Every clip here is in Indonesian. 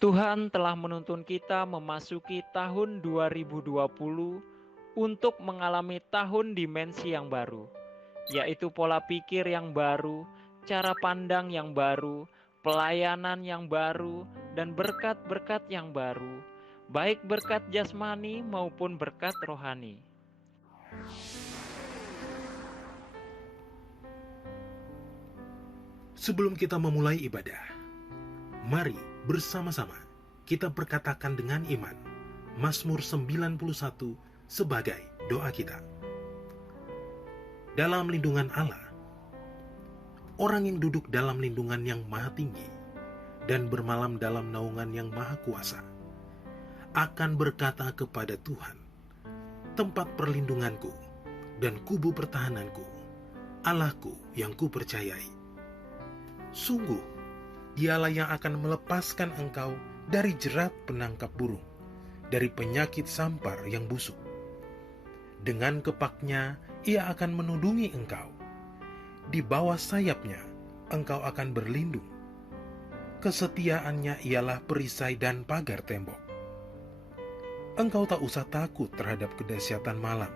Tuhan telah menuntun kita memasuki tahun 2020 untuk mengalami tahun dimensi yang baru, yaitu pola pikir yang baru, cara pandang yang baru, pelayanan yang baru, dan berkat-berkat yang baru, baik berkat jasmani maupun berkat rohani. Sebelum kita memulai ibadah, mari bersama-sama kita berkatakan dengan iman Mazmur 91 sebagai doa kita. Dalam lindungan Allah, orang yang duduk dalam lindungan yang maha tinggi dan bermalam dalam naungan yang maha kuasa akan berkata kepada Tuhan, tempat perlindunganku dan kubu pertahananku, Allahku yang kupercayai. Sungguh, Dialah yang akan melepaskan engkau dari jerat penangkap burung, dari penyakit sampar yang busuk. Dengan kepaknya Ia akan menudungi engkau. Di bawah sayapnya engkau akan berlindung. Kesetiaannya ialah perisai dan pagar tembok. Engkau tak usah takut terhadap kedahsyatan malam,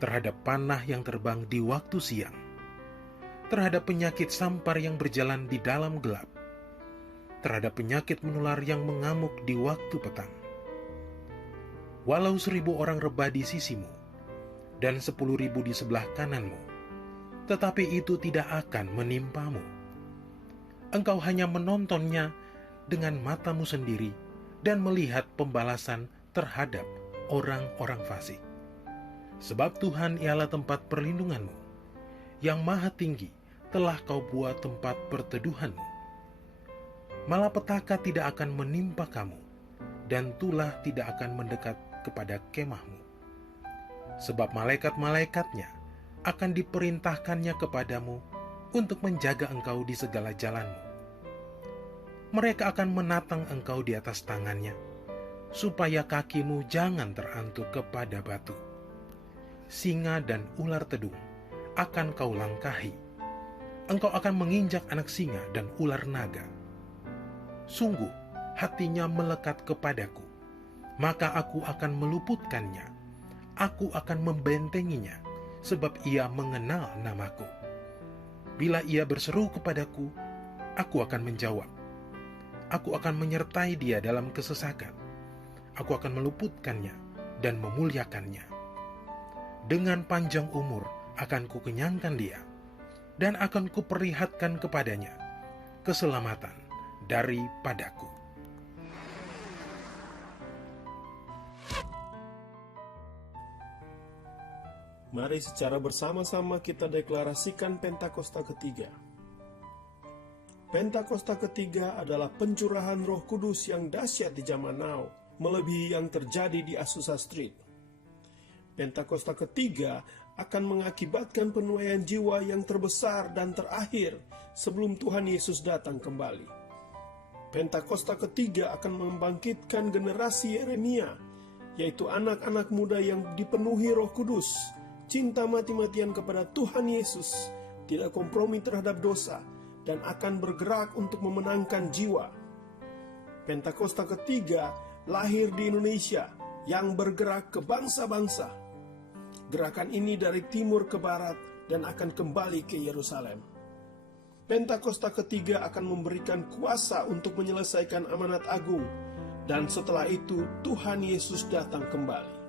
terhadap panah yang terbang di waktu siang, terhadap penyakit sampar yang berjalan di dalam gelap, terhadap penyakit menular yang mengamuk di waktu petang. Walau 1.000 orang rebah di sisimu, dan 10.000 di sebelah kananmu, tetapi itu tidak akan menimpamu. Engkau hanya menontonnya dengan matamu sendiri dan melihat pembalasan terhadap orang-orang fasik. Sebab Tuhan ialah tempat perlindunganmu, yang maha tinggi telah kau buat tempat perteduhanmu. Malapetaka tidak akan menimpa kamu, dan tulah tidak akan mendekat kepada kemahmu. Sebab malaikat-malaikatnya akan diperintahkannya kepadamu untuk menjaga engkau di segala jalanmu. Mereka akan menatang engkau di atas tangannya, supaya kakimu jangan terantuk kepada batu. Singa dan ular tedung akan kau langkahi. Engkau akan menginjak anak singa dan ular naga. Sungguh, hatinya melekat kepadaku, maka aku akan meluputkannya. Aku akan membentenginya, sebab ia mengenal namaku. Bila ia berseru kepadaku, aku akan menjawab. Aku akan menyertai dia dalam kesesakan. Aku akan meluputkannya dan memuliakannya. Dengan panjang umur akan kukenyangkan dia, dan akan kuperlihatkan kepadanya keselamatan daripadaku. Mari secara bersama-sama kita deklarasikan Pentakosta ketiga. Pentakosta ketiga adalah pencurahan Roh Kudus yang dahsyat di zaman now, melebihi yang terjadi di Azusa Street. Pentakosta ketiga akan mengakibatkan penuaian jiwa yang terbesar dan terakhir sebelum Tuhan Yesus datang kembali. Pentakosta ketiga akan membangkitkan generasi Yeremia, yaitu anak-anak muda yang dipenuhi Roh Kudus, cinta mati-matian kepada Tuhan Yesus, tidak kompromi terhadap dosa, dan akan bergerak untuk memenangkan jiwa. Pentakosta ketiga lahir di Indonesia yang bergerak ke bangsa-bangsa. Gerakan ini dari timur ke barat dan akan kembali ke Yerusalem. Pentakosta ketiga akan memberikan kuasa untuk menyelesaikan amanat agung, dan setelah itu Tuhan Yesus datang kembali.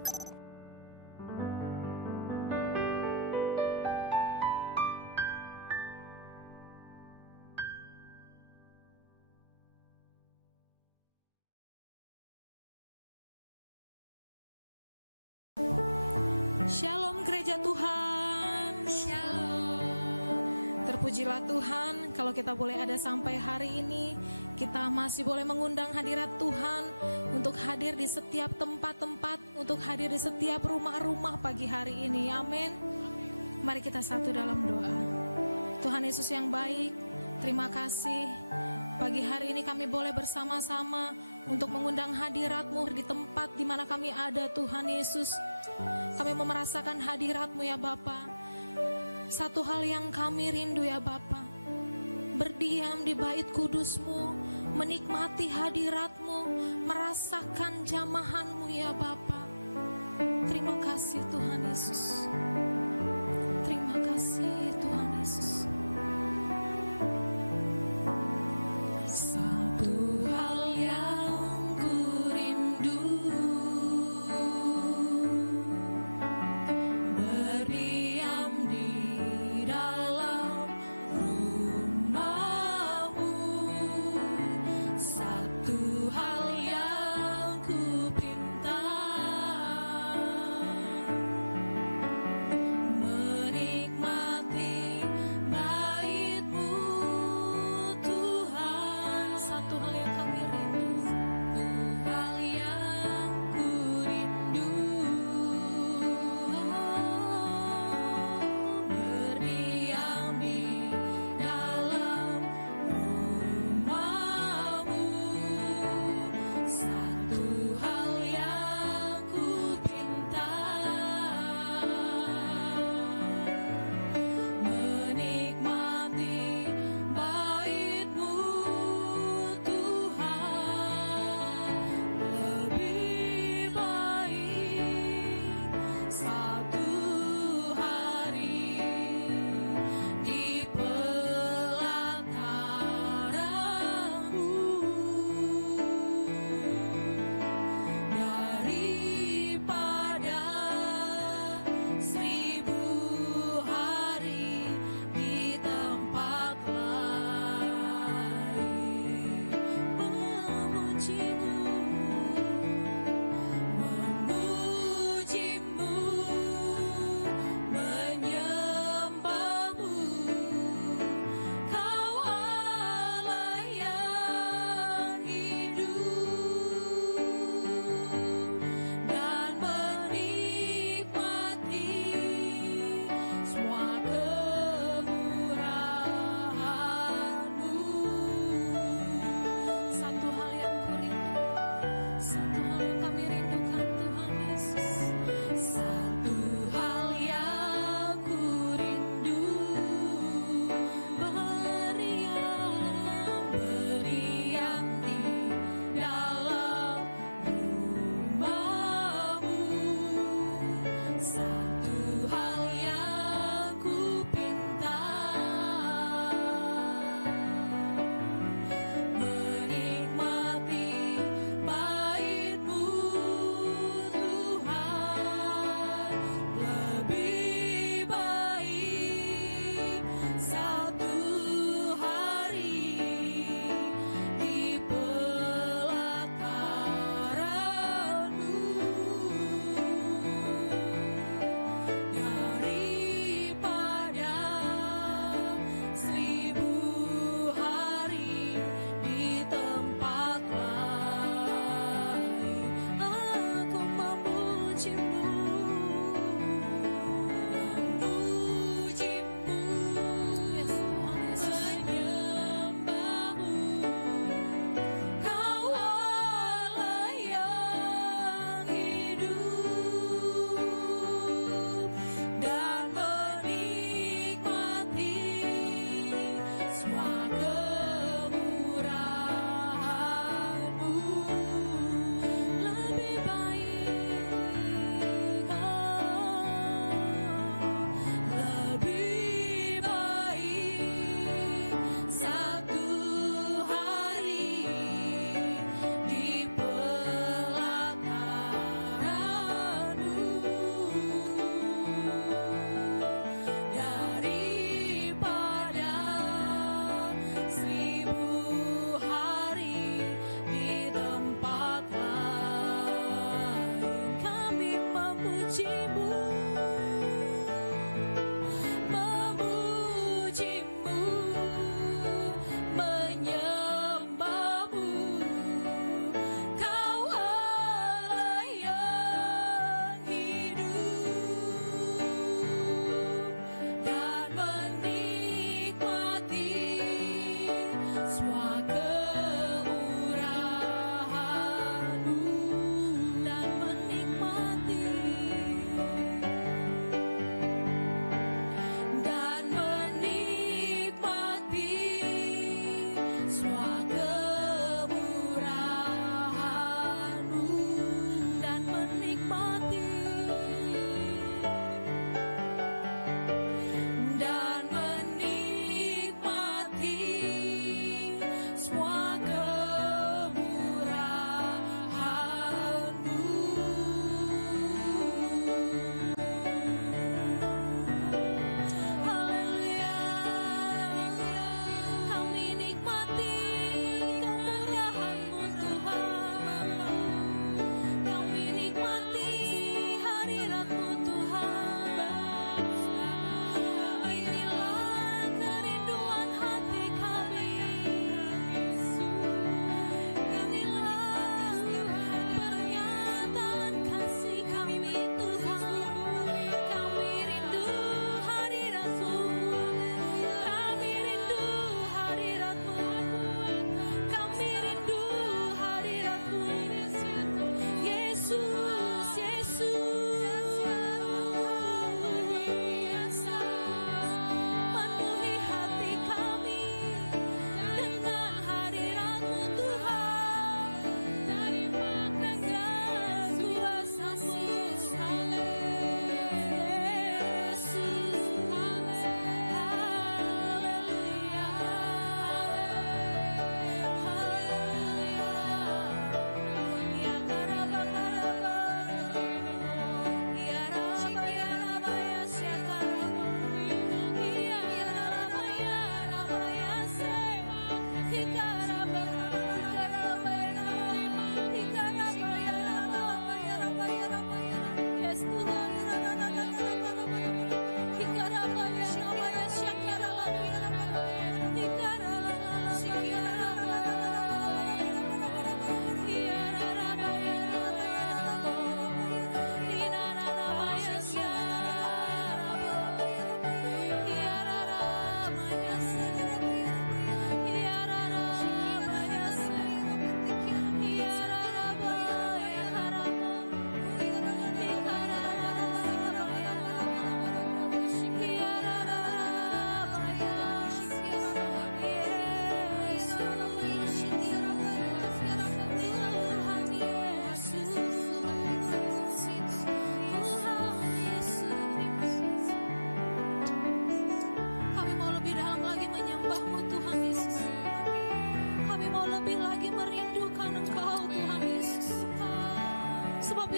Shalom gereja Tuhan. Shalom. Terpujilah Tuhan, kalau kita boleh ada sampai hari ini, kita masih boleh mengundang hadirat Tuhan untuk hadir di setiap tempat-tempat, untuk hadir di setiap rumah-rumah pagi hari ini. Amin. Mari kita satu dalam doa. Tuhan Yesus yang baik, terima kasih. Pagi hari ini kami boleh bersama-sama untuk mengundang hadirat-Mu di tempat di mana kami ada, Tuhan Yesus. Kami mau merasakan hadirat-Mu ya Bapa. Satu hal yang kami rindu ya Bapa, berdiam di bait kudus-Mu, menikmati hadirat-Mu, merasakan jamahan-Mu ya Bapa. Terima kasih Tuhan Yesus. Terima kasih Tuhan Yesus. Satu hal yang ku rindu, berdiam di dalam rumah-Mu. Satu hal yang ku pinta,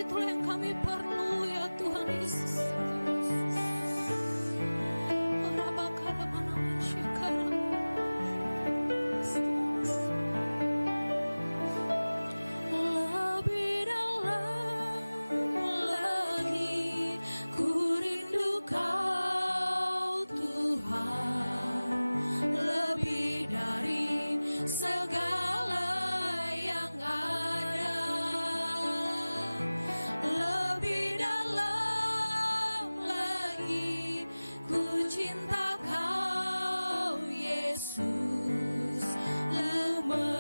itulah yang kami perlu ya Tuhan Yesus. Lebih dalam lagi ku rindu Kau Tuhan, lebih dari segala yang ada, lebih dalam lagi ku cinta Kau Yesus, mengasihimu,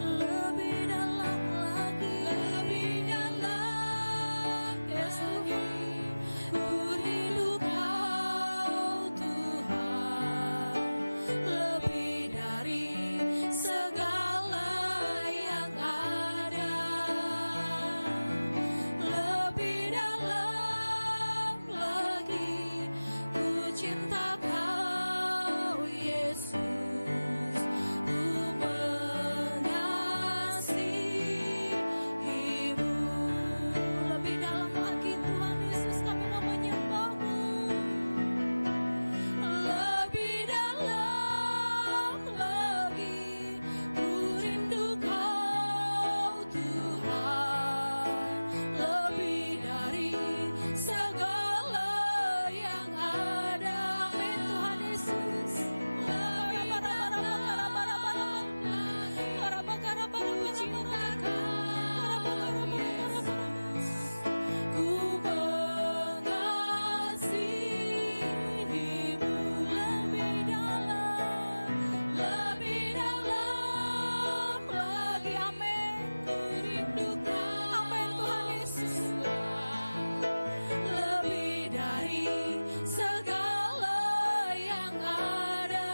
lebih dalam lagi, lebih dalam lagi ku rindu Kau Tuhan, lebih dari segala yang ada, lebih dalam lagi ku cinta Kau Yesus, ku mengasihimu, lebih dalam lagi Tuhan Yesus kami mau menyembah-Mu, lebih dalam lagi ku rindu Kau Tuhan, lebih dari segala yang ada. Amin Tuhan Yesus. Ku mengasihimu, lebih dalam lagi. Amin. Ku rindu Kau. Amin Tuhan Yesus. Lebih dari segala yang ada,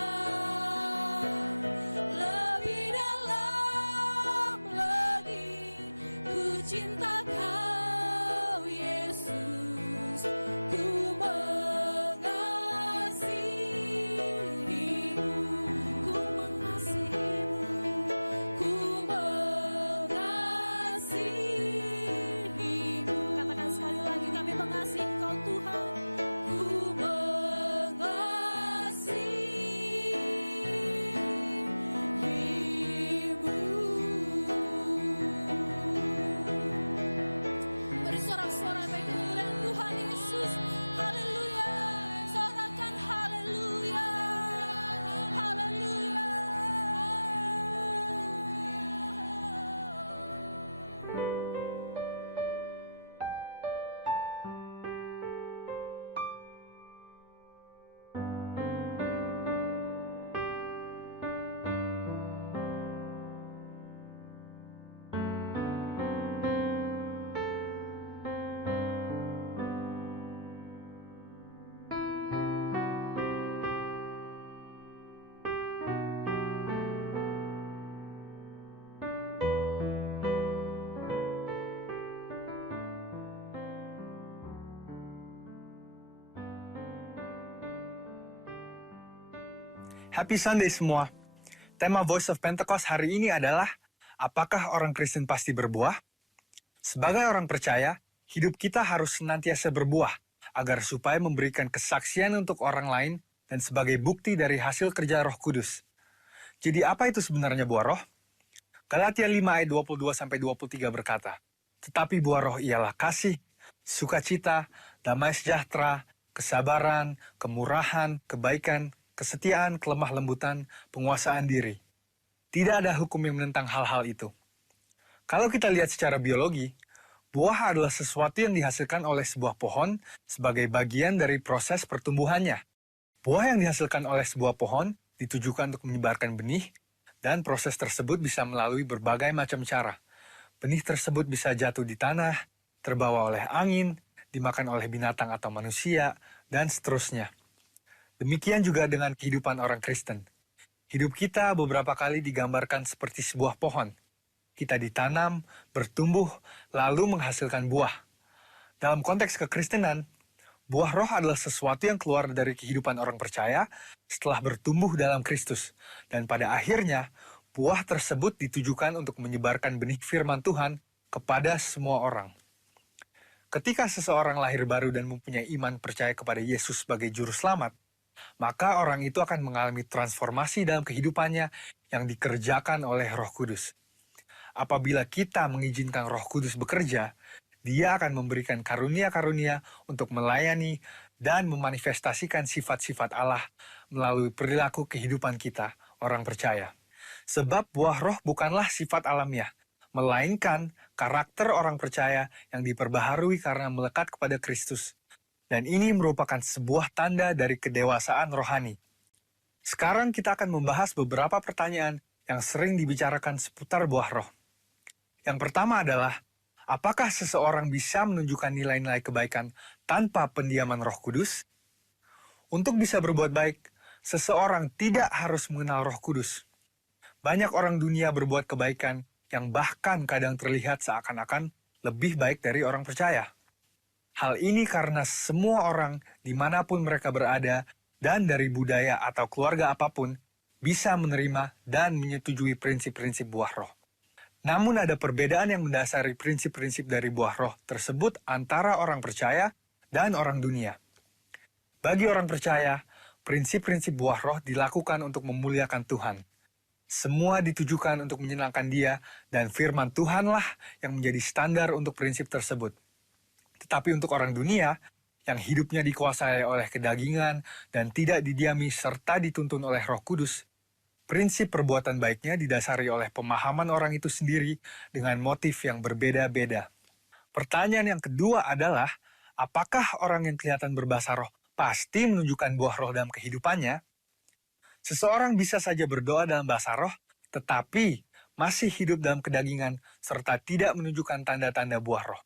lebih dalam lagi ku cinta Kau Yesus, ku mengasihimu, ku mengasihimu, ku mengasihimu. Katakan sekali lagi, kami mengasihi Engkau Tuhan. Ku mengasihimu. Beri sorak-sorai bagi kemuliaan Tuhan Yesus. Haleluya. Sorakan haleluya. Haleluya. Happy Sunday semua. Tema Voice of Pentecost hari ini adalah, apakah orang Kristen pasti berbuah? Sebagai orang percaya, hidup kita harus senantiasa berbuah, agar supaya memberikan kesaksian untuk orang lain dan sebagai bukti dari hasil kerja Roh Kudus. Jadi apa itu sebenarnya buah roh? Galatia 5 ayat 22-23 berkata, tetapi buah roh ialah kasih, sukacita, damai sejahtera, kesabaran, kemurahan, kebaikan, kesetiaan, kelemah lembutan, penguasaan diri. Tidak ada hukum yang menentang hal-hal itu. Kalau kita lihat secara biologi, buah adalah sesuatu yang dihasilkan oleh sebuah pohon sebagai bagian dari proses pertumbuhannya. Buah yang dihasilkan oleh sebuah pohon ditujukan untuk menyebarkan benih, dan proses tersebut bisa melalui berbagai macam cara. Benih tersebut bisa jatuh di tanah, terbawa oleh angin, dimakan oleh binatang atau manusia, dan seterusnya. Demikian juga dengan kehidupan orang Kristen. Hidup kita beberapa kali digambarkan seperti sebuah pohon. Kita ditanam, bertumbuh, lalu menghasilkan buah. Dalam konteks kekristenan, buah roh adalah sesuatu yang keluar dari kehidupan orang percaya setelah bertumbuh dalam Kristus. Dan pada akhirnya, buah tersebut ditujukan untuk menyebarkan benih firman Tuhan kepada semua orang. Ketika seseorang lahir baru dan mempunyai iman percaya kepada Yesus sebagai juru selamat, maka orang itu akan mengalami transformasi dalam kehidupannya yang dikerjakan oleh Roh Kudus. Apabila kita mengizinkan Roh Kudus bekerja, Dia akan memberikan karunia-karunia untuk melayani dan memanifestasikan sifat-sifat Allah melalui perilaku kehidupan kita, orang percaya. Sebab buah roh bukanlah sifat alamiah, melainkan karakter orang percaya yang diperbaharui karena melekat kepada Kristus. Dan ini merupakan sebuah tanda dari kedewasaan rohani. Sekarang kita akan membahas beberapa pertanyaan yang sering dibicarakan seputar buah roh. Yang pertama adalah, apakah seseorang bisa menunjukkan nilai-nilai kebaikan tanpa pendiaman Roh Kudus? Untuk bisa berbuat baik, seseorang tidak harus mengenal Roh Kudus. Banyak orang dunia berbuat kebaikan yang bahkan kadang terlihat seakan-akan lebih baik dari orang percaya. Hal ini karena semua orang dimanapun mereka berada dan dari budaya atau keluarga apapun bisa menerima dan menyetujui prinsip-prinsip buah roh. Namun ada perbedaan yang mendasari prinsip-prinsip dari buah roh tersebut antara orang percaya dan orang dunia. Bagi orang percaya, prinsip-prinsip buah roh dilakukan untuk memuliakan Tuhan. Semua ditujukan untuk menyenangkan Dia, dan firman Tuhanlah yang menjadi standar untuk prinsip tersebut. Tetapi untuk orang dunia, yang hidupnya dikuasai oleh kedagingan dan tidak didiami serta dituntun oleh Roh Kudus, prinsip perbuatan baiknya didasari oleh pemahaman orang itu sendiri dengan motif yang berbeda-beda. Pertanyaan yang kedua adalah, apakah orang yang kelihatan berbahasa roh pasti menunjukkan buah roh dalam kehidupannya? Seseorang bisa saja berdoa dalam bahasa roh, tetapi masih hidup dalam kedagingan serta tidak menunjukkan tanda-tanda buah roh.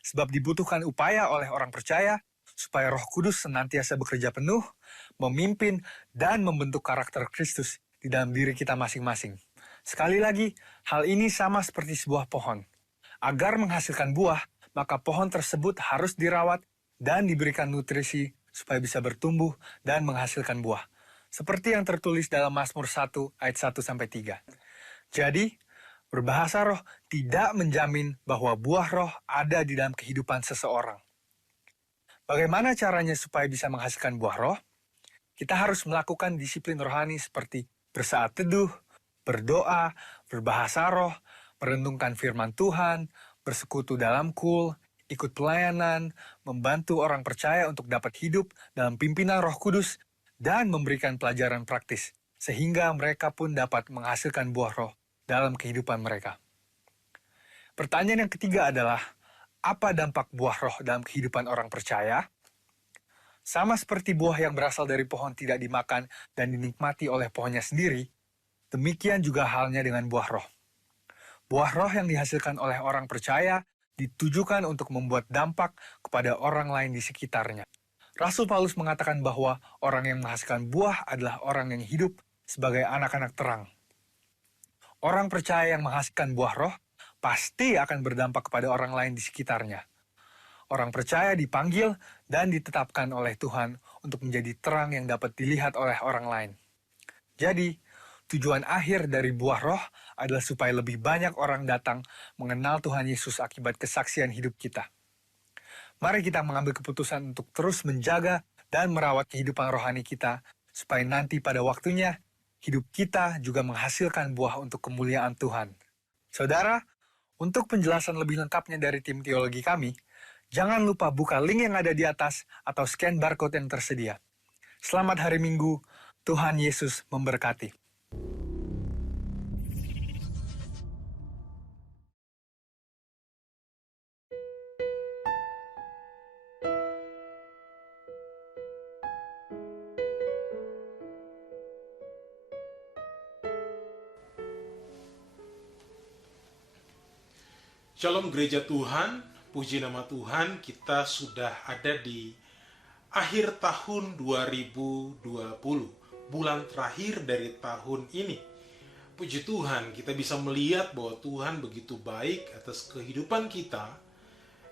Sebab dibutuhkan upaya oleh orang percaya supaya Roh Kudus senantiasa bekerja penuh, memimpin, dan membentuk karakter Kristus di dalam diri kita masing-masing. Sekali lagi, hal ini sama seperti sebuah pohon. Agar menghasilkan buah, maka pohon tersebut harus dirawat dan diberikan nutrisi supaya bisa bertumbuh dan menghasilkan buah. Seperti yang tertulis dalam Mazmur 1 ayat 1-3. Jadi, berbahasa roh tidak menjamin bahwa buah roh ada di dalam kehidupan seseorang. Bagaimana caranya supaya bisa menghasilkan buah roh? Kita harus melakukan disiplin rohani seperti bersaat teduh, berdoa, berbahasa roh, merenungkan firman Tuhan, bersekutu dalam kul, ikut pelayanan, membantu orang percaya untuk dapat hidup dalam pimpinan Roh Kudus, dan memberikan pelajaran praktis, sehingga mereka pun dapat menghasilkan buah roh dalam kehidupan mereka. Pertanyaan yang ketiga adalah, apa dampak buah roh dalam kehidupan orang percaya? Sama seperti buah yang berasal dari pohon tidak dimakan dan dinikmati oleh pohonnya sendiri, demikian juga halnya dengan buah roh. Buah roh yang dihasilkan oleh orang percaya ditujukan untuk membuat dampak kepada orang lain di sekitarnya. Rasul Paulus mengatakan bahwa orang yang menghasilkan buah adalah orang yang hidup sebagai anak-anak terang. Orang percaya yang menghasilkan buah roh pasti akan berdampak kepada orang lain di sekitarnya. Orang percaya dipanggil dan ditetapkan oleh Tuhan untuk menjadi terang yang dapat dilihat oleh orang lain. Jadi, tujuan akhir dari buah roh adalah supaya lebih banyak orang datang mengenal Tuhan Yesus akibat kesaksian hidup kita. Mari kita mengambil keputusan untuk terus menjaga dan merawat kehidupan rohani kita, supaya nanti pada waktunya, hidup kita juga menghasilkan buah untuk kemuliaan Tuhan. Saudara, untuk penjelasan lebih lengkapnya dari tim teologi kami, jangan lupa buka link yang ada di atas atau scan barcode yang tersedia. Selamat hari Minggu, Tuhan Yesus memberkati. Shalom Gereja Tuhan, puji nama Tuhan, kita sudah ada di akhir tahun 2020, bulan terakhir dari tahun ini. Puji Tuhan, kita bisa melihat bahwa Tuhan begitu baik atas kehidupan kita,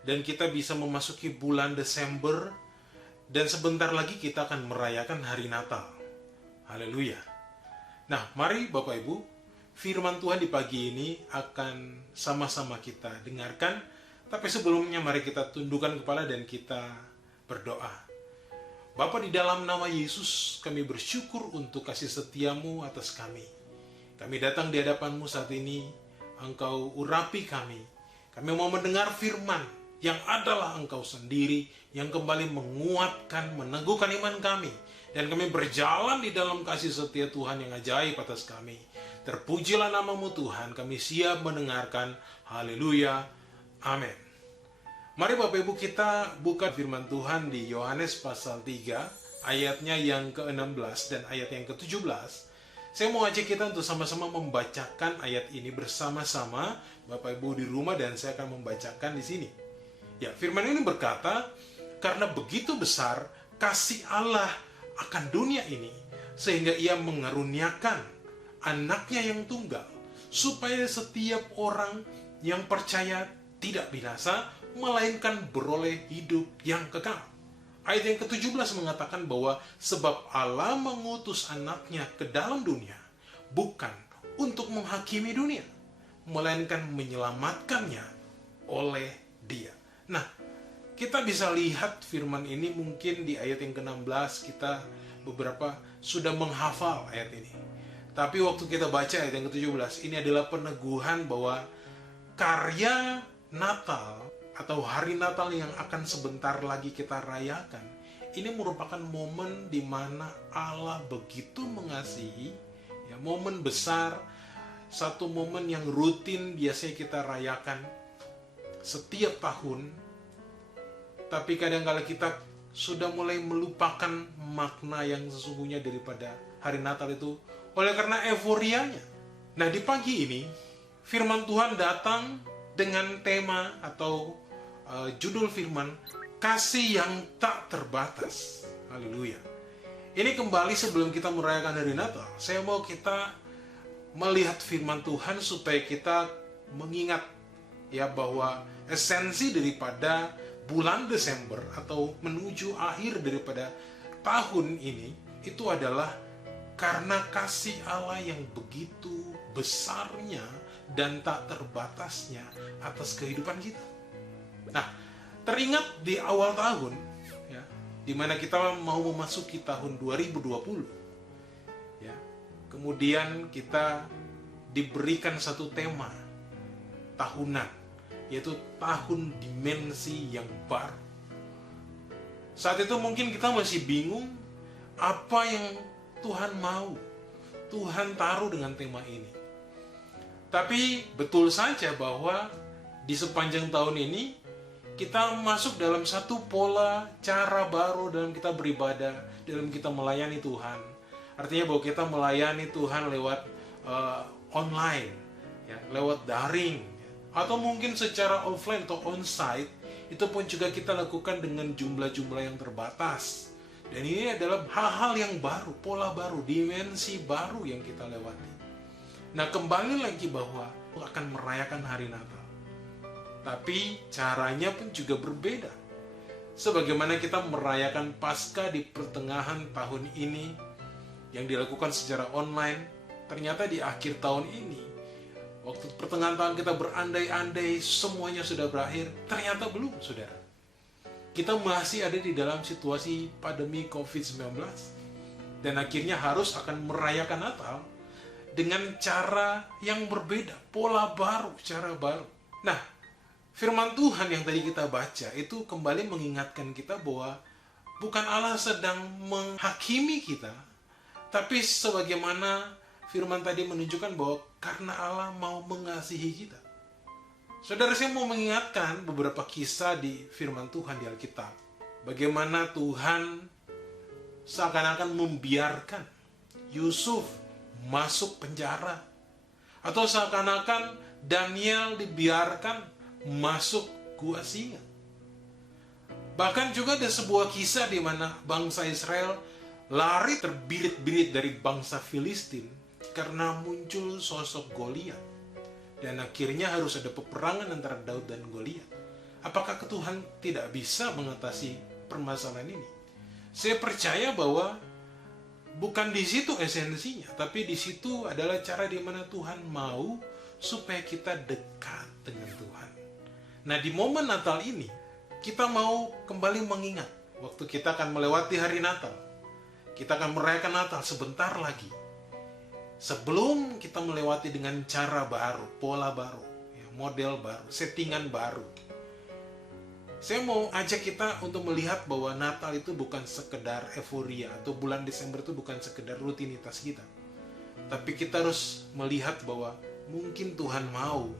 dan kita bisa memasuki bulan Desember, dan sebentar lagi kita akan merayakan hari Natal. Haleluya. Nah, mari Bapak Ibu, firman Tuhan di pagi ini akan sama-sama kita dengarkan. Tapi sebelumnya mari kita tundukkan kepala dan kita berdoa. Bapa, di dalam nama Yesus kami bersyukur untuk kasih setiamu atas kami. Kami datang di hadapanmu saat ini, Engkau urapi kami. Kami mau mendengar firman yang adalah Engkau sendiri yang kembali menguatkan, meneguhkan iman kami. Dan kami berjalan di dalam kasih setia Tuhan yang ajaib atas kami. Terpujilah namamu Tuhan, kami siap mendengarkan. Haleluya. Amin. Mari Bapak Ibu kita buka firman Tuhan di Yohanes pasal 3, ayatnya yang ke-16 dan ayat yang ke-17. Saya mau ajak kita untuk sama-sama membacakan ayat ini bersama-sama, Bapak Ibu di rumah, dan saya akan membacakan di sini. Ya, firman ini berkata, karena begitu besar kasih Allah akan dunia ini, sehingga ia mengaruniakan anaknya yang tunggal, supaya setiap orang yang percaya tidak binasa, melainkan beroleh hidup yang kekal. Ayat yang ke-17 mengatakan bahwa sebab Allah mengutus anaknya ke dalam dunia, bukan untuk menghakimi dunia, melainkan menyelamatkannya oleh dia. Nah, kita bisa lihat firman ini mungkin di ayat yang ke-16 kita beberapa sudah menghafal ayat ini. Tapi waktu kita baca ayat yang ke-17, ini adalah peneguhan bahwa karya Natal atau hari Natal yang akan sebentar lagi kita rayakan, ini merupakan momen di mana Allah begitu mengasihi, ya, momen besar, satu momen yang rutin biasanya kita rayakan setiap tahun, tapi kadang-kala kita sudah mulai melupakan makna yang sesungguhnya daripada hari Natal itu oleh karena euforianya. Nah, di pagi ini firman Tuhan datang dengan tema atau judul firman, kasih yang tak terbatas. Haleluya. Ini kembali sebelum kita merayakan hari Natal, saya mau kita melihat firman Tuhan supaya kita mengingat ya bahwa esensi daripada bulan Desember atau menuju akhir daripada tahun ini itu adalah karena kasih Allah yang begitu besarnya dan tak terbatasnya atas kehidupan kita. Nah, teringat di awal tahun, ya, di mana kita mau memasuki tahun 2020, ya, kemudian kita diberikan satu tema tahunan, yaitu tahun dimensi yang baru. Saat itu mungkin kita masih bingung apa yang Tuhan mau, Tuhan taruh dengan tema ini. Tapi betul saja bahwa di sepanjang tahun ini kita masuk dalam satu pola cara baru dalam kita beribadah, dalam kita melayani Tuhan. Artinya bahwa kita melayani Tuhan lewat online, ya, lewat daring, atau mungkin secara offline atau onsite. Itu pun juga kita lakukan dengan jumlah-jumlah yang terbatas. Dan ini adalah hal-hal yang baru, pola baru, dimensi baru yang kita lewati. Nah, kembali lagi bahwa akan merayakan hari Natal. Tapi caranya pun juga berbeda. Sebagaimana kita merayakan Paskah di pertengahan tahun ini yang dilakukan secara online, ternyata di akhir tahun ini, waktu pertengahan tahun kita berandai-andai semuanya sudah berakhir, ternyata belum, saudara. Kita masih ada di dalam situasi pandemi COVID-19 dan akhirnya harus akan merayakan Natal dengan cara yang berbeda, pola baru, cara baru. Nah, firman Tuhan yang tadi kita baca itu kembali mengingatkan kita bahwa bukan Allah sedang menghakimi kita, tapi sebagaimana firman tadi menunjukkan bahwa karena Allah mau mengasihi kita. Saudara, saya mau mengingatkan beberapa kisah di firman Tuhan di Alkitab. Bagaimana Tuhan seakan-akan membiarkan Yusuf masuk penjara. Atau seakan-akan Daniel dibiarkan masuk gua singa. Bahkan juga ada sebuah kisah di mana bangsa Israel lari terbirit-birit dari bangsa Filistin karena muncul sosok Goliat. Dan akhirnya harus ada peperangan antara Daud dan Goliat. Apakah Tuhan tidak bisa mengatasi permasalahan ini? Saya percaya bahwa bukan di situ esensinya, tapi di situ adalah cara di mana Tuhan mau supaya kita dekat dengan Tuhan. Nah, di momen Natal ini, kita mau kembali mengingat waktu kita akan melewati hari Natal. Kita akan merayakan Natal sebentar lagi. Sebelum kita melewati dengan cara baru, pola baru, model baru, settingan baru. Saya mau ajak kita untuk melihat bahwa Natal itu bukan sekedar euforia, atau bulan Desember itu bukan sekedar rutinitas kita. Tapi kita harus melihat bahwa mungkin Tuhan mau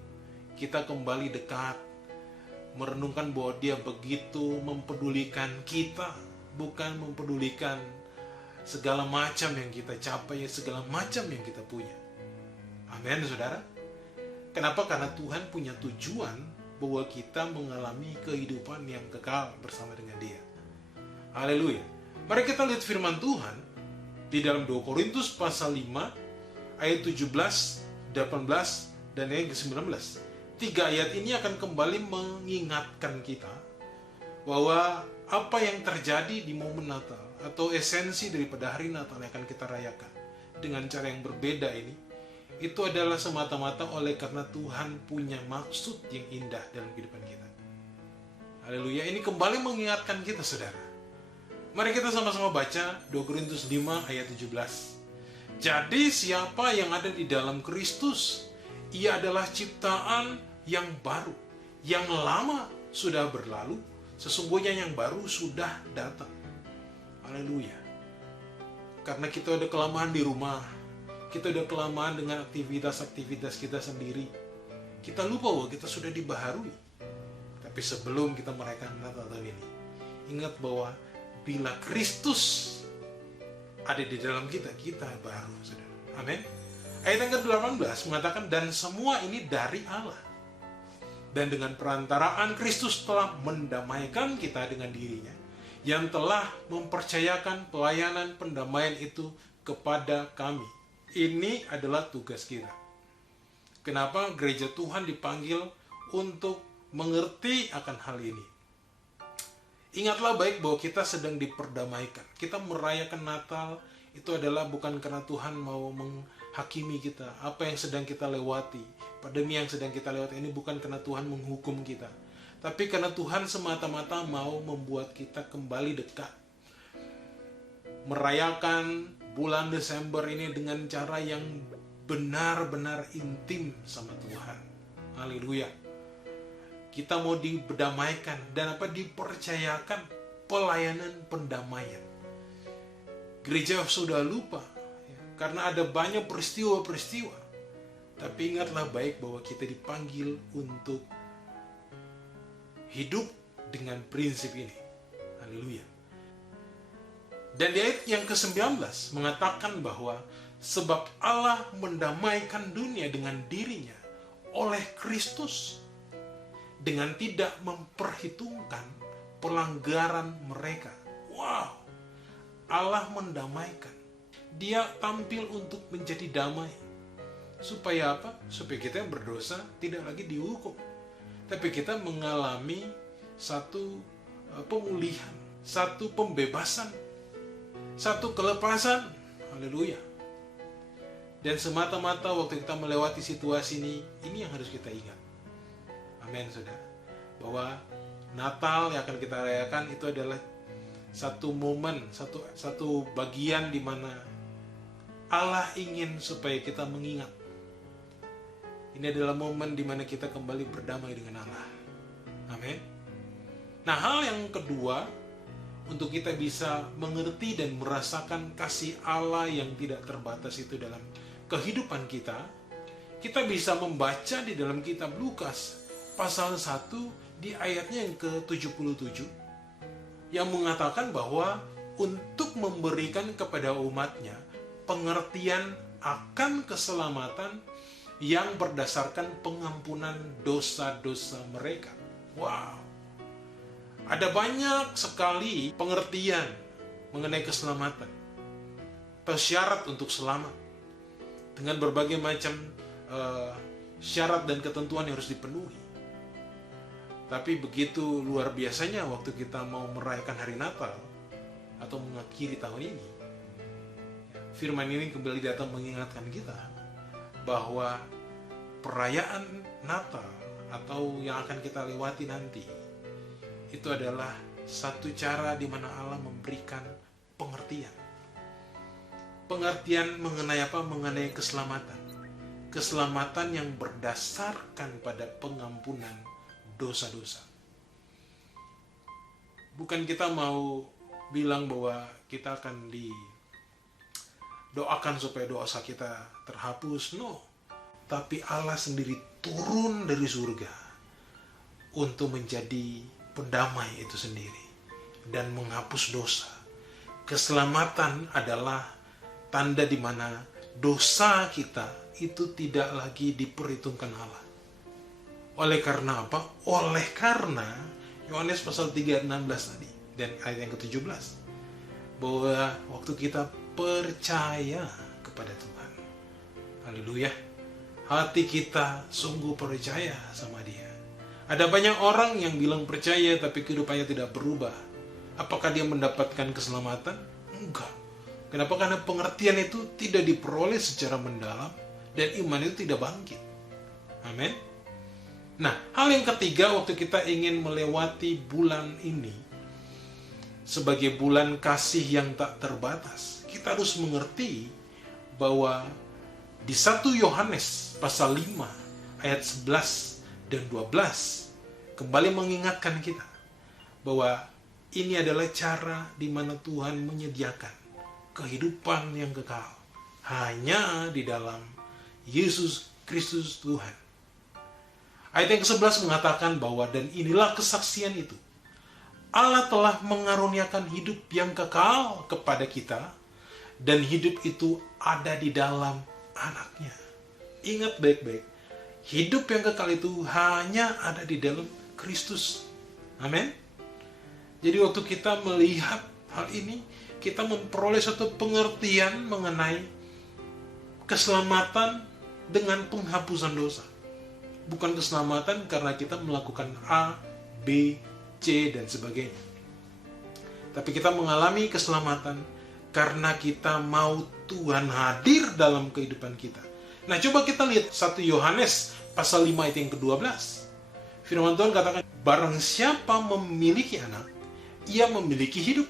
kita kembali dekat, merenungkan bahwa Dia begitu mempedulikan kita, bukan mempedulikan segala macam yang kita capai, segala macam yang kita punya. Amin, saudara. Kenapa? Karena Tuhan punya tujuan bahwa kita mengalami kehidupan yang kekal bersama dengan Dia. Haleluya. Mari kita lihat firman Tuhan di dalam 2 Korintus pasal 5 ayat 17, 18, dan ayat ke-19. 3 ayat ini akan kembali mengingatkan kita bahwa apa yang terjadi di momen Natal atau esensi daripada hari Natal yang akan kita rayakan dengan cara yang berbeda ini, itu adalah semata-mata oleh karena Tuhan punya maksud yang indah dalam kehidupan kita. Haleluya. Ini kembali mengingatkan kita, saudara. Mari kita sama-sama baca 2 Korintus 5 ayat 17. Jadi siapa yang ada di dalam Kristus, ia adalah ciptaan yang baru. Yang lama sudah berlalu, sesungguhnya yang baru sudah datang. Haleluya. Karena kita ada kelamaan di rumah, kita udah kelamaan dengan aktivitas-aktivitas kita sendiri, kita lupa bahwa kita sudah dibaharui. Tapi sebelum kita merayakan Natal tahun ini, ingat bahwa bila Kristus ada di dalam kita, kita baru, saudara. Amin. Ayat yang ke-18 mengatakan, dan semua ini dari Allah. Dan dengan perantaraan Kristus telah mendamaikan kita dengan dirinya, yang telah mempercayakan pelayanan pendamaian itu kepada kami. Ini adalah tugas kita. Kenapa gereja Tuhan dipanggil untuk mengerti akan hal ini? Ingatlah baik bahwa kita sedang diperdamaikan. Kita merayakan Natal itu adalah bukan karena Tuhan mau menghakimi kita. Apa yang sedang kita lewati, pandemi yang sedang kita lewati ini bukan karena Tuhan menghukum kita. Tapi karena Tuhan semata-mata mau membuat kita kembali dekat. Merayakan bulan Desember ini dengan cara yang benar-benar intim sama Tuhan. Haleluya. Kita mau diberdamaikan dan dipercayakan pelayanan pendamaian. Gereja sudah lupa karena ada banyak peristiwa-peristiwa. Tapi ingatlah baik bahwa kita dipanggil untuk hidup dengan prinsip ini. Haleluya. Dan di ayat yang ke-19 mengatakan bahwa sebab Allah mendamaikan dunia dengan dirinya oleh Kristus dengan tidak memperhitungkan pelanggaran mereka. Wow. Allah mendamaikan. Dia tampil untuk menjadi damai. Supaya apa? Supaya kita yang berdosa tidak lagi dihukum. Tapi kita mengalami satu pemulihan, satu pembebasan, satu kelepasan. Haleluya. Dan semata-mata waktu kita melewati situasi ini yang harus kita ingat. Amin, saudara. Bahwa Natal yang akan kita rayakan itu adalah satu momen, satu bagian di mana Allah ingin supaya kita mengingat. Ini adalah momen di mana kita kembali berdamai dengan Allah. Amin. Nah, hal yang kedua, untuk kita bisa mengerti dan merasakan kasih Allah yang tidak terbatas itu dalam kehidupan kita, kita bisa membaca di dalam kitab Lukas pasal 1 di ayatnya yang ke-77 yang mengatakan bahwa untuk memberikan kepada umatnya pengertian akan keselamatan yang berdasarkan pengampunan dosa-dosa mereka. Wow. Ada banyak sekali pengertian mengenai keselamatan atau syarat untuk selamat dengan berbagai macam syarat dan ketentuan yang harus dipenuhi. Tapi begitu luar biasanya waktu kita mau merayakan hari Natal atau mengakhiri tahun ini, firman ini kembali datang mengingatkan kita bahwa perayaan Natal atau yang akan kita lewati nanti itu adalah satu cara di mana Allah memberikan pengertian. Pengertian mengenai apa? Mengenai keselamatan. Keselamatan yang berdasarkan pada pengampunan dosa-dosa. Bukan kita mau bilang bahwa kita akan didoakan supaya dosa kita terhapus, no. Tapi Allah sendiri turun dari surga untuk menjadi pendamai itu sendiri dan menghapus dosa. Keselamatan adalah tanda di mana dosa kita itu tidak lagi diperhitungkan Allah. Oleh karena apa? Oleh karena Yohanes pasal 3 ayat 16 tadi dan ayat yang ke-17 bahwa waktu kita percaya kepada Tuhan, haleluya, hati kita sungguh percaya sama Dia. Ada banyak orang yang bilang percaya tapi kehidupannya tidak berubah. Apakah dia mendapatkan keselamatan? Enggak. Kenapa? Karena pengertian itu tidak diperoleh secara mendalam dan iman itu tidak bangkit. Amin. Nah, hal yang ketiga waktu kita ingin melewati bulan ini sebagai bulan kasih yang tak terbatas, kita harus mengerti bahwa di 1 Yohanes pasal 5 ayat 11 dan 12 kembali mengingatkan kita bahwa ini adalah cara di mana Tuhan menyediakan kehidupan yang kekal hanya di dalam Yesus Kristus Tuhan. Ayat yang ke-11 mengatakan bahwa dan inilah kesaksian itu. Allah telah mengaruniakan hidup yang kekal kepada kita dan hidup itu ada di dalam anaknya. Ingat baik-baik. Hidup yang kekal itu hanya ada di dalam Kristus. Amin. Jadi waktu kita melihat hal ini, kita memperoleh suatu pengertian mengenai keselamatan dengan penghapusan dosa. Bukan keselamatan karena kita melakukan A, B, C, dan sebagainya. Tapi kita mengalami keselamatan karena kita mau Tuhan hadir dalam kehidupan kita. Nah, coba kita lihat 1 Yohanes pasal 5 ayat yang ke-12. Firman Tuhan katakan, barang siapa memiliki anak, ia memiliki hidup.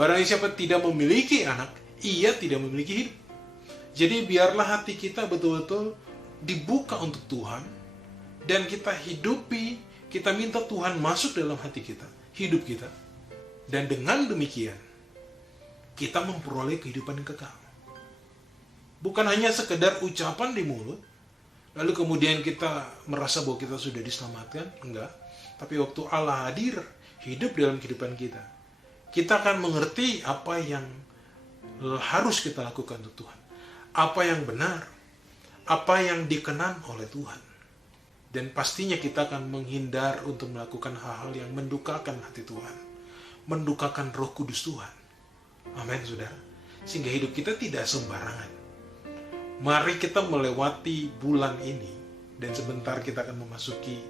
Barang siapa tidak memiliki anak, ia tidak memiliki hidup. Jadi biarlah hati kita betul-betul dibuka untuk Tuhan, dan kita hidupi, kita minta Tuhan masuk dalam hati kita, hidup kita. Dan dengan demikian, kita memperoleh kehidupan yang kekal. Bukan hanya sekedar ucapan di mulut, lalu kemudian kita merasa bahwa kita sudah diselamatkan, enggak. Tapi waktu Allah hadir, hidup dalam kehidupan kita, kita akan mengerti apa yang harus kita lakukan untuk Tuhan. Apa yang benar, apa yang dikenan oleh Tuhan. Dan pastinya kita akan menghindar untuk melakukan hal-hal yang mendukakan hati Tuhan, mendukakan Roh Kudus Tuhan. Amin, saudara. Sehingga hidup kita tidak sembarangan. Mari kita melewati bulan ini, dan sebentar kita akan memasuki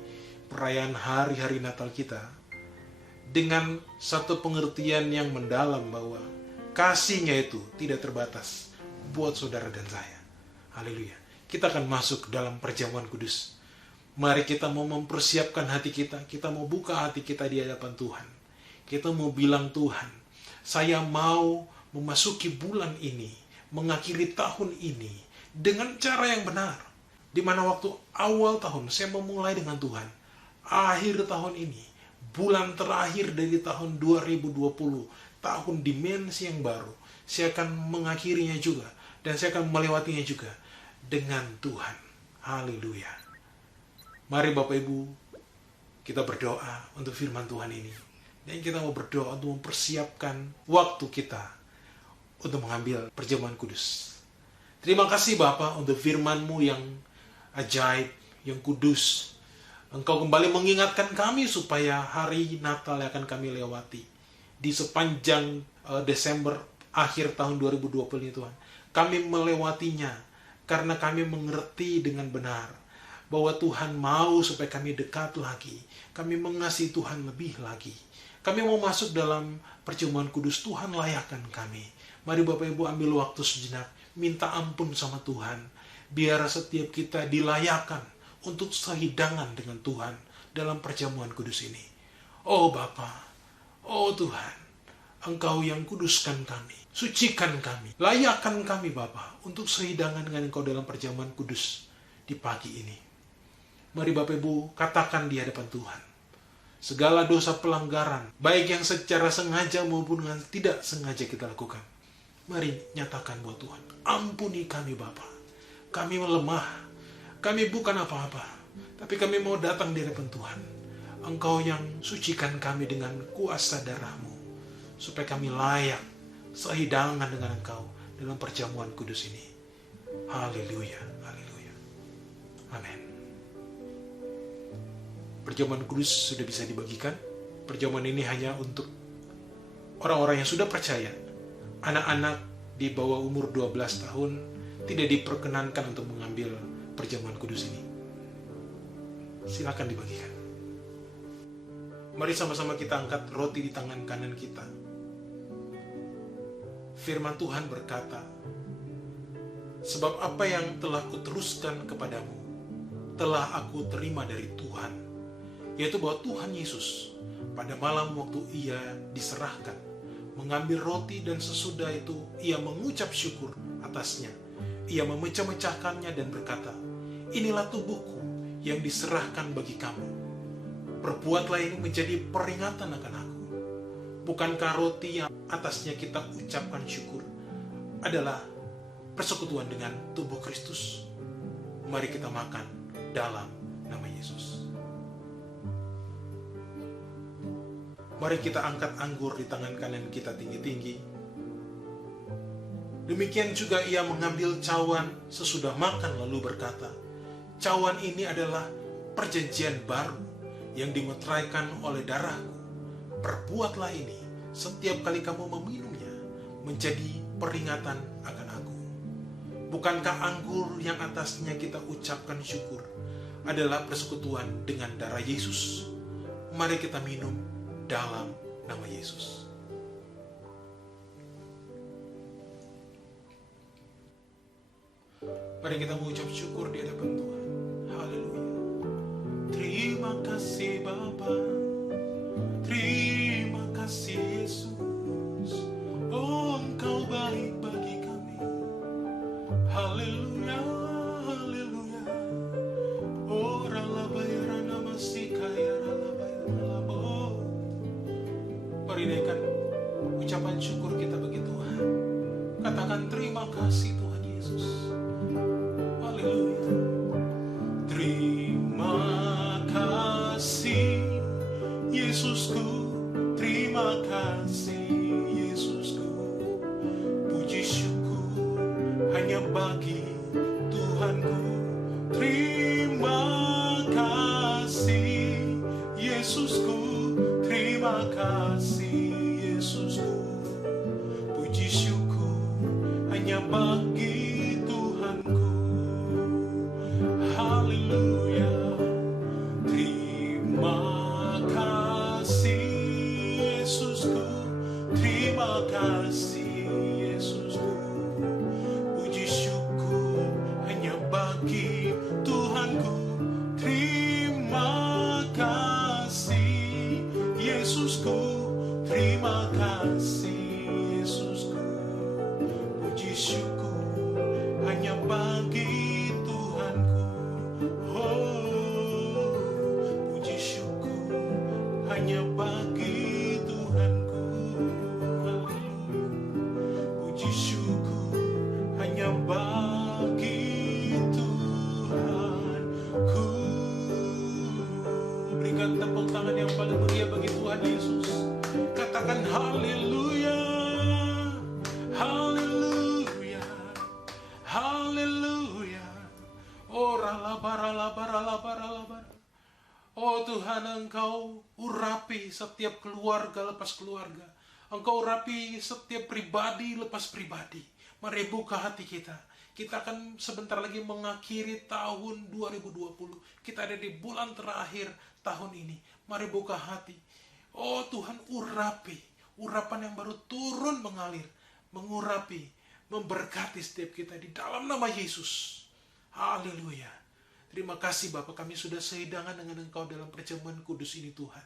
perayaan hari-hari Natal kita dengan satu pengertian yang mendalam bahwa kasih-Nya itu tidak terbatas buat saudara dan saya. Haleluya. Kita akan masuk dalam perjamuan kudus. Mari kita mau mempersiapkan hati kita mau buka hati kita di hadapan Tuhan. Kita mau bilang, Tuhan, saya mau memasuki bulan ini, mengakhiri tahun ini dengan cara yang benar. Di mana waktu awal tahun saya memulai dengan Tuhan, akhir tahun ini, bulan terakhir dari tahun 2020, tahun dimensi yang baru, saya akan mengakhirinya juga, dan saya akan melewatinya juga dengan Tuhan. Haleluya. Mari Bapak Ibu, kita berdoa untuk firman Tuhan ini. Dan kita mau berdoa untuk mempersiapkan waktu kita untuk mengambil perjamuan kudus. Terima kasih Bapa untuk firman-Mu yang ajaib, yang kudus. Engkau kembali mengingatkan kami supaya hari Natal yang akan kami lewati di sepanjang Desember akhir tahun 2020 ini Tuhan. Kami melewatinya karena kami mengerti dengan benar bahwa Tuhan mau supaya kami dekat lagi. Kami mengasihi Tuhan lebih lagi. Kami mau masuk dalam perjamuan kudus. Tuhan, layakkan kami. Mari Bapak Ibu ambil waktu sejenak, minta ampun sama Tuhan. Biar setiap kita dilayakkan untuk sehidangan dengan Tuhan dalam perjamuan kudus ini. Oh Bapa, oh Tuhan, Engkau yang kuduskan kami, sucikan kami, layakkan kami Bapa untuk sehidangan dengan Engkau dalam perjamuan kudus di pagi ini. Mari Bapak Ibu katakan di hadapan Tuhan, segala dosa pelanggaran, baik yang secara sengaja maupun yang tidak sengaja kita lakukan. Mari nyatakan buat Tuhan, ampuni kami Bapa. Kami lemah, kami bukan apa-apa, tapi kami mau datang di hadapan Tuhan. Engkau yang sucikan kami dengan kuasa darah-Mu, supaya kami layak sehidangan dengan Engkau dalam perjamuan kudus ini. Haleluya, haleluya. Amin. Perjamuan kudus sudah bisa dibagikan. Perjamuan ini hanya untuk orang-orang yang sudah percaya. Anak-anak di bawah umur 12 tahun tidak diperkenankan untuk mengambil perjamuan kudus ini. Silakan dibagikan. Mari sama-sama kita angkat roti di tangan kanan kita. Firman Tuhan berkata, sebab apa yang telah kuteruskan kepadamu, telah aku terima dari Tuhan, yaitu bahwa Tuhan Yesus pada malam waktu ia diserahkan, mengambil roti dan sesudah itu ia mengucap syukur atasnya. Ia memecah-mecahkannya dan berkata, inilah tubuhku yang diserahkan bagi kamu. Perbuatlah ini menjadi peringatan akan aku. Bukankah roti yang atasnya kita ucapkan syukur adalah persekutuan dengan tubuh Kristus? Mari kita makan dalam nama Yesus. Mari kita angkat anggur di tangan kanan kita tinggi-tinggi. Demikian juga ia mengambil cawan sesudah makan lalu berkata, cawan ini adalah perjanjian baru yang dimeteraikan oleh darahku. Perbuatlah ini setiap kali kamu meminumnya menjadi peringatan akan aku. Bukankah anggur yang atasnya kita ucapkan syukur adalah persekutuan dengan darah Yesus? Mari kita minum dalam nama Yesus. Mari kita mengucap syukur di hadapan Tuhan. Haleluya. Terima kasih Bapa, terima kasih Yesus. Oh, Engkau baik bagi kami. Haleluya, haleluya. Oh, ralabaya rana masih kaya ralabaya ralabo. Mari naikkan ucapan syukur kita bagi Tuhan. Katakan terima kasih Tuhan Yesus. Haleluya. Terima kasih Yesusku, terima kasih Yesusku. Puji syukur hanya bagi Tuhanku. Terima kasih Yesusku, terima kasih Yesusku. Puji syukur hanya bagi Tuhanku. Haleluya. Terima kasih Yesusku, terima kasih Yesusku. Puji syukur hanya bagi Tuhanku. Terima kasih Yesusku, terima kasih Yesusku. Puji syukur hanya bagi Tuhanku. Oh, puji syukur hanya bagi Tuhanku. Haleluya. Puji syukur hanya bagi Tuhanku. Berikan tepuk tangan yang paling meriah bagi Tuhan Yesus. Katakan haleluya, haleluya, haleluya. Oh, ralabaralabaralabaralabar. Oh Tuhan, Engkau urapi setiap keluarga lepas keluarga. Engkau urapi setiap pribadi lepas pribadi. Mari buka hati kita. Kita akan sebentar lagi mengakhiri tahun 2020. Kita ada di bulan terakhir tahun ini. Mari buka hati. Oh Tuhan, urapan yang baru turun mengalir, mengurapi, memberkati setiap kita di dalam nama Yesus. Haleluya. Terima kasih Bapak, kami sudah sehidangan dengan Engkau dalam perjamuan kudus ini Tuhan.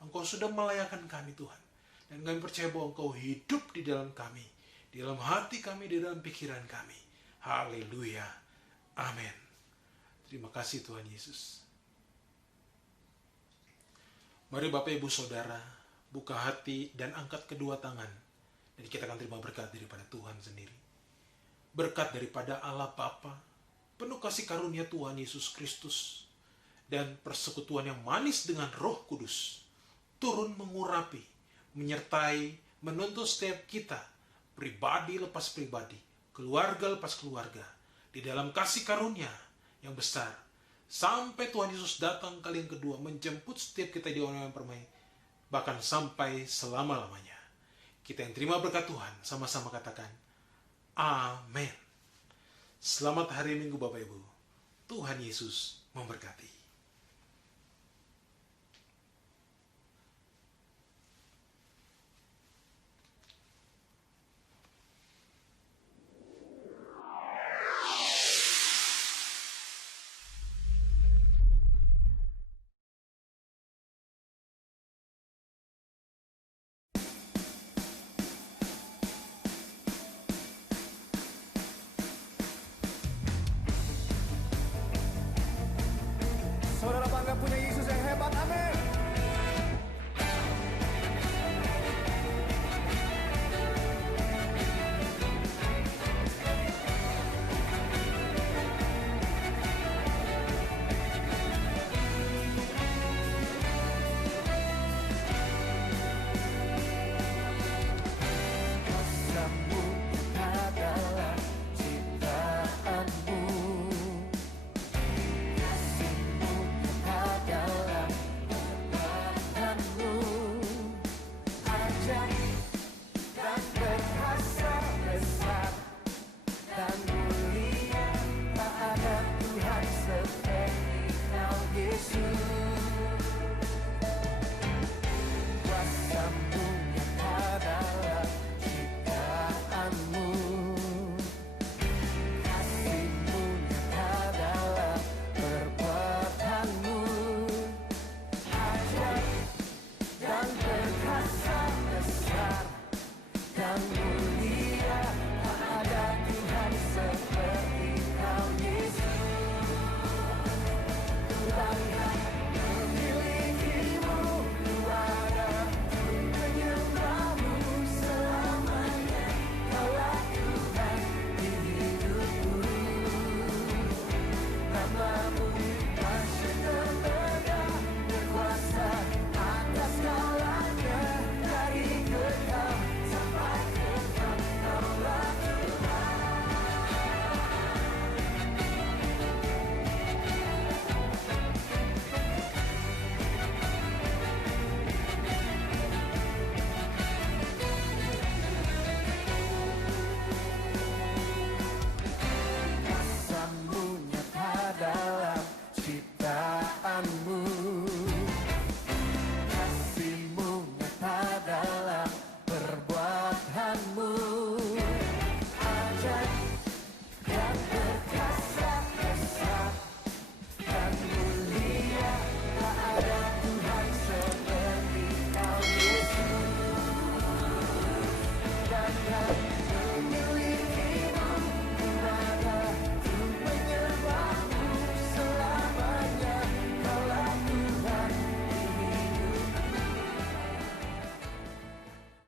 Engkau sudah melayakan kami Tuhan. Dan kami percaya bahwa Engkau hidup di dalam kami, di dalam hati kami, di dalam pikiran kami. Haleluya. Amin. Terima kasih Tuhan Yesus. Mari Bapak Ibu Saudara, buka hati dan angkat kedua tangan. Dan kita akan terima berkat daripada Tuhan sendiri. Berkat daripada Allah Bapa, penuh kasih karunia Tuhan Yesus Kristus, dan persekutuan yang manis dengan Roh Kudus, turun mengurapi, menyertai, menuntun setiap kita, pribadi lepas pribadi, keluarga lepas keluarga, di dalam kasih karunia yang besar, sampai Tuhan Yesus datang kali yang kedua, menjemput setiap kita di orang yang permai, bahkan sampai selama-lamanya. Kita yang terima berkat Tuhan, sama-sama katakan, Amin. Selamat hari Minggu Bapak Ibu. Tuhan Yesus memberkati.